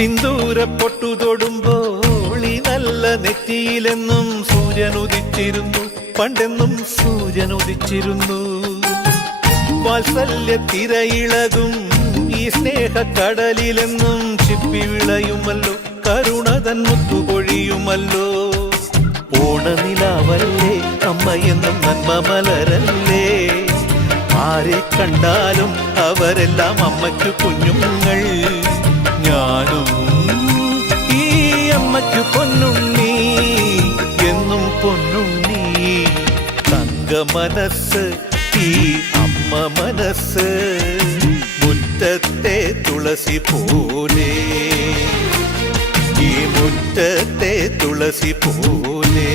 സിന്ദൂര പൊട്ടു തൊടുമ്പോൾ ഈ നല്ല നെറ്റിയിലെന്നും സൂര്യൻ ഉദിച്ചിരുന്നു, പണ്ടെന്നും സൂര്യൻ ഉദിച്ചിരുന്നു. വാത്സല്യ തിരയിളകും ഈ സ്നേഹക്കടലിലെന്നും ചിപ്പി വിളയുമല്ലോ, കരുണതൻ മുത്തുപൊഴിയുമല്ലോ. ഓണനിലാവല്ലേ അമ്മയെന്നും നന്മ മലരല്ലേ, ആരെ കണ്ടാലും അവരെല്ലാം അമ്മയ്ക്കു കുഞ്ഞുങ്ങൾ. ഞാനും ഈ അമ്മയ്ക്കു പൊന്നുണ്ണി, എന്നും പൊന്നുണ്ണി. തങ്ക മനസ്സ് ഈ അമ്മ മനസ്സ്, മുറ്റത്തെ തുളസി പോലെ, ഈ മുറ്റത്തെ തുളസി പോലെ.